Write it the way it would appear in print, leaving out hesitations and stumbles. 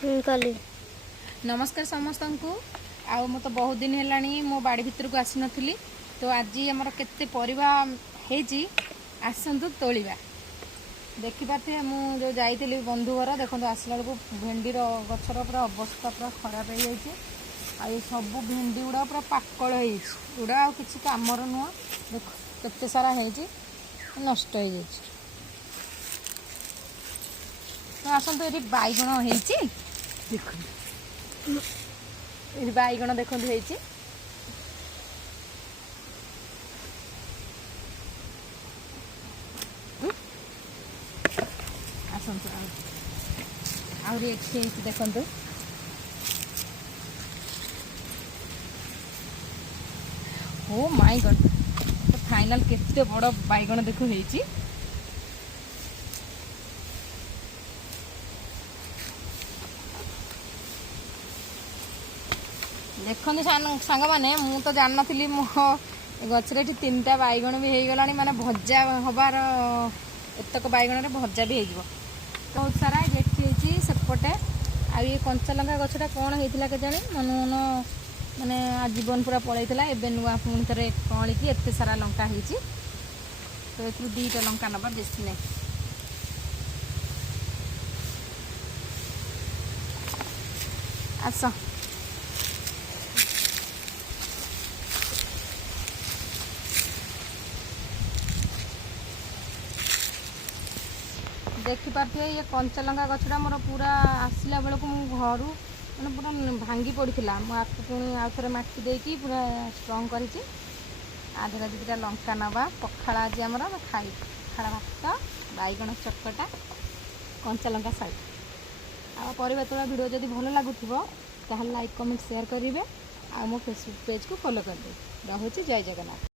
काली नमस्कार समस्त को आ मु तो बहुत दिन है मो बाड़ी भितर को आसी नी तो आज आमर केते परिबा हेजी आसतु तोलिबा देखिपे मुझे जाइली बंधु घर देखो आसला बेलू भेंडीर गचर पूरा अवस्था पूरा खराब हो जाए सब भेंडी गुड़ा पूरा पाकल होड़ा किसी कमर नुह देख केते सारा होती नष्ट हो जाए तो आसतु ये बैगण होती देख बैगण देखते होती आसतु आहरी देखु ओ माय गॉड तो फाइनल केते बड़ बैगण देखो होती देखते सांग मैंने मु तो जान नी मो गचर तीन टा बैगण भी हो गला माने भजा हबार एतक बैगण भजा भी हो बहुत सारा देखी सेपटे आ ये कंचा लंका गछटा कौन होता के जाने मन मन माने जीवन पूरा पलैला एवं नुआ पुणी थे कलिकी एत सारा लंका होती तो ये दुईटा लंका नवा बेसी नहीं आस देखिपे ये कंचा लंका गछटा मोर पूरा आसला बेलू घर मैंने पूरा भांगी पड़ा मुझे पुणी आउ थे मटी देकी पूरा स्ट्रंग कर आधे दुटा लंका नवा पखाड़ आज आम खाई पखाड़ भात बैगण चकटा कंचा लंका साइड आ परिबा तोड़ा वीडियो जब भल लगुव लाइक कमेंट शेयर करेंगे आ मो फेसबुक पेज को फॉलो कर दे रहुची जय जगन्नाथ।